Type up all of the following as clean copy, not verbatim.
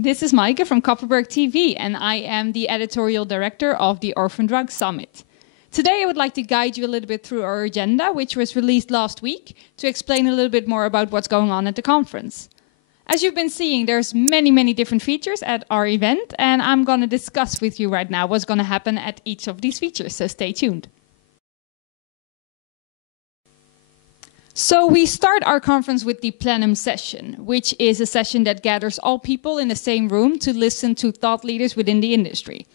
This is Maaike from CopperbergTV, and I am the editorial director of the Orphan Drug Summit. Today I would like to guide you a little bit through our agenda, which was released last week, to explain a little bit more about what's going on at the conference. As you've been seeing, there's many different features at our event, and I'm going to discuss with you right now what's going to happen at each of these features, so stay tuned. So we start our conference with the plenum session, which is a session that gathers all people in the same room to listen to thought leaders within the industry.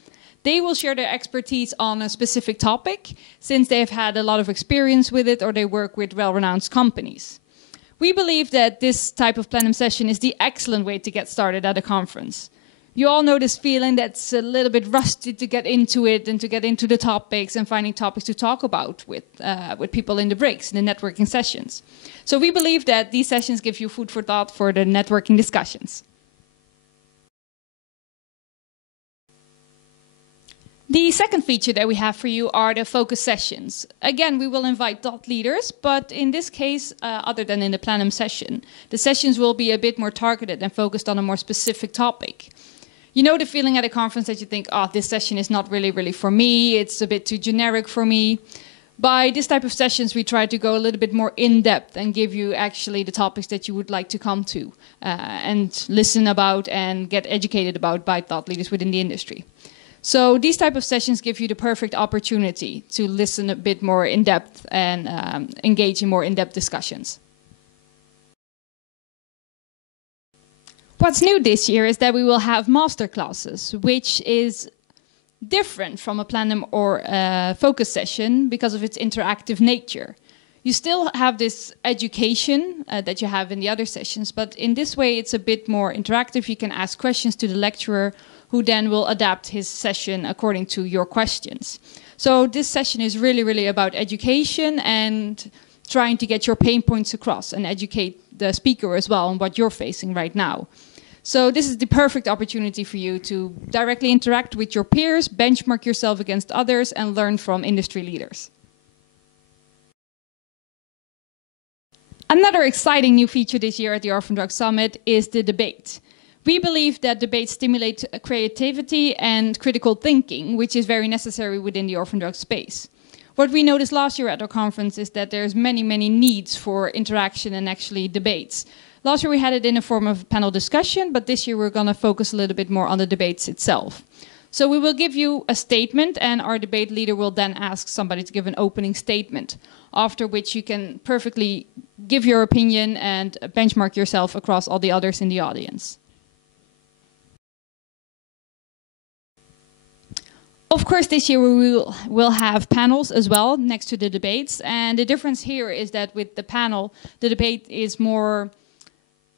They will share their expertise on a specific topic, since they've had a lot of experience with it or they work with well-renowned companies. We believe that this type of plenum session is the excellent way to get started at a conference. You all know this feeling that's a little bit rusty to get into it and to get into the topics and finding topics to talk about with people in the breaks, in the networking sessions. So we believe that these sessions give you food for thought for the networking discussions. The second feature that we have for you are the focus sessions. Again, we will invite thought leaders, but in this case, other than in the plenum session, the sessions will be a bit more targeted and focused on a more specific topic. You know the feeling at a conference that you think, oh, this session is not really for me, it's a bit too generic for me. By this type of sessions, we try to go a little bit more in-depth and give you actually the topics that you would like to come to and listen about and get educated about by thought leaders within the industry. So these type of sessions give you the perfect opportunity to listen a bit more in-depth and engage in more in-depth discussions. What's new this year is that we will have masterclasses, which is different from a plenum or a focus session because of its interactive nature. You still have this education that you have in the other sessions, but in this way it's a bit more interactive. You can ask questions to the lecturer, who then will adapt his session according to your questions. So this session is really about education and trying to get your pain points across and educate the speaker as well on what you're facing right now. So this is the perfect opportunity for you to directly interact with your peers, benchmark yourself against others, and learn from industry leaders. Another exciting new feature this year at the Orphan Drug Summit is the debate. We believe that debates stimulate creativity and critical thinking, which is very necessary within the orphan drug space. What we noticed last year at our conference is that there's many needs for interaction and actually debates. Last year we had it in a form of panel discussion, but this year we're going to focus a little bit more on the debates itself. So we will give you a statement, and our debate leader will then ask somebody to give an opening statement, after which you can perfectly give your opinion and benchmark yourself across all the others in the audience. Of course, this year we will have panels as well next to the debates, and the difference here is that with the panel, the debate is more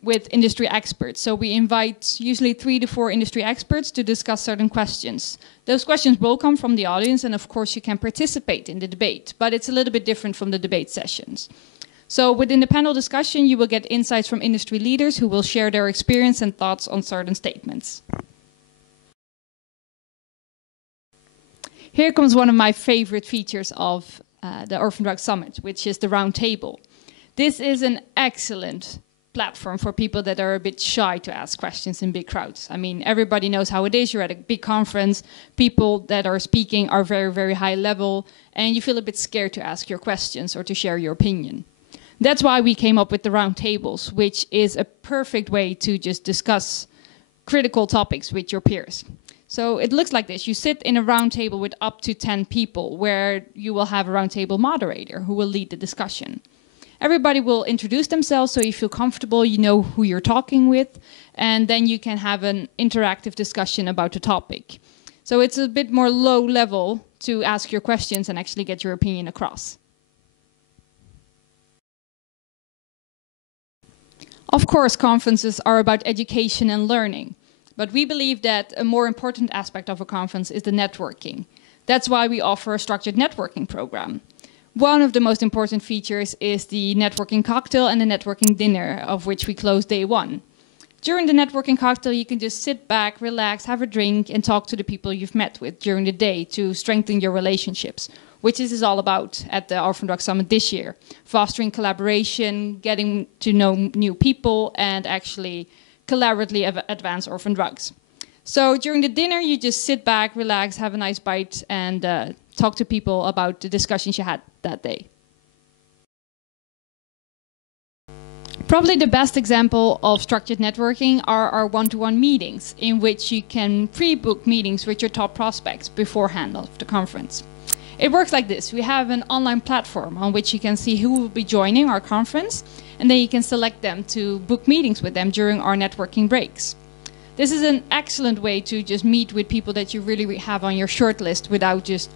with industry experts. So we invite usually 3 to 4 industry experts to discuss certain questions. Those questions will come from the audience, and of course you can participate in the debate, but it's a little bit different from the debate sessions. So within the panel discussion, you will get insights from industry leaders who will share their experience and thoughts on certain statements. Here comes one of my favorite features of the Orphan Drug Summit, which is the round table. This is an excellent platform for people that are a bit shy to ask questions in big crowds. I mean, everybody knows how it is. You're at a big conference, people that are speaking are very high level, and you feel a bit scared to ask your questions or to share your opinion. That's why we came up with the round tables, which is a perfect way to just discuss critical topics with your peers. So it looks like this. You sit in a round table with up to 10 people, where you will have a round table moderator who will lead the discussion. Everybody will introduce themselves so you feel comfortable, you know who you're talking with, and then you can have an interactive discussion about the topic. So it's a bit more low level to ask your questions and actually get your opinion across. Of course, conferences are about education and learning, but we believe that a more important aspect of a conference is the networking. That's why we offer a structured networking program. One of the most important features is the networking cocktail and the networking dinner, of which we close day 1. During the networking cocktail, you can just sit back, relax, have a drink, and talk to the people you've met with during the day to strengthen your relationships, which this is all about at the Orphan Drug Summit this year. Fostering collaboration, getting to know new people, and actually collaboratively advance orphan drugs. So during the dinner, you just sit back, relax, have a nice bite, and talk to people about the discussions you had that day. Probably the best example of structured networking are our one-to-one meetings, in which you can pre-book meetings with your top prospects beforehand of the conference. It works like this. We have an online platform on which you can see who will be joining our conference, and then you can select them to book meetings with them during our networking breaks. This is an excellent way to just meet with people that you really have on your shortlist without just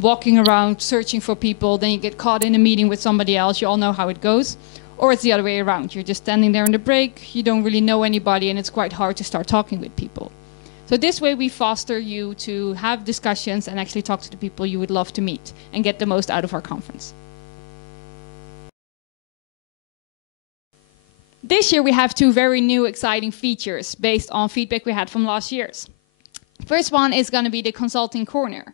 walking around searching for people, then you get caught in a meeting with somebody else. You all know how it goes. Or it's the other way around. You're just standing there on the break, you don't really know anybody, and it's quite hard to start talking with people. So this way we foster you to have discussions and actually talk to the people you would love to meet and get the most out of our conference. This year we have 2 very new exciting features based on feedback we had from last year's. First one is going to be the Consulting Corner,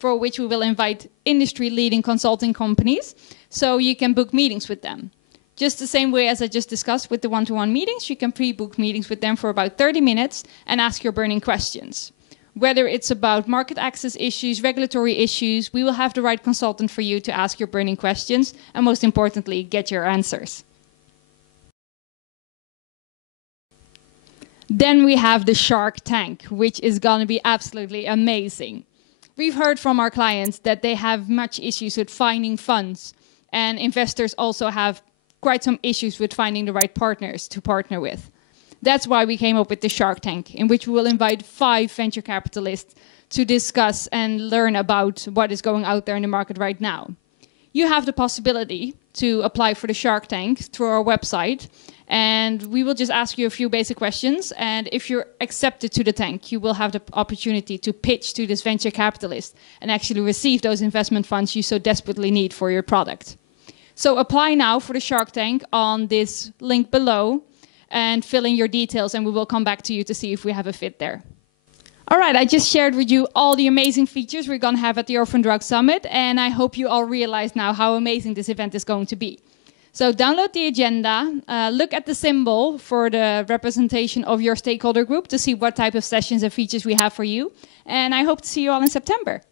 for which we will invite industry-leading consulting companies so you can book meetings with them. Just the same way as I just discussed with the one-to-one meetings, you can pre-book meetings with them for about 30 minutes and ask your burning questions. Whether it's about market access issues, regulatory issues, we will have the right consultant for you to ask your burning questions and most importantly, get your answers. Then we have the Shark Tank, which is going to be absolutely amazing. We've heard from our clients that they have much issues with finding funds, and investors also have quite some issues with finding the right partners to partner with. That's why we came up with the Shark Tank, in which we will invite 5 venture capitalists to discuss and learn about what is going out there in the market right now. You have the possibility to apply for the Shark Tank through our website, and we will just ask you a few basic questions, and if you're accepted to the tank, you will have the opportunity to pitch to this venture capitalist and actually receive those investment funds you so desperately need for your product. So apply now for the Shark Tank on this link below and fill in your details, and we will come back to you to see if we have a fit there. All right, I just shared with you all the amazing features we're going to have at the Orphan Drug Summit, and I hope you all realize now how amazing this event is going to be. So download the agenda, look at the symbol for the representation of your stakeholder group to see what type of sessions and features we have for you, and I hope to see you all in September.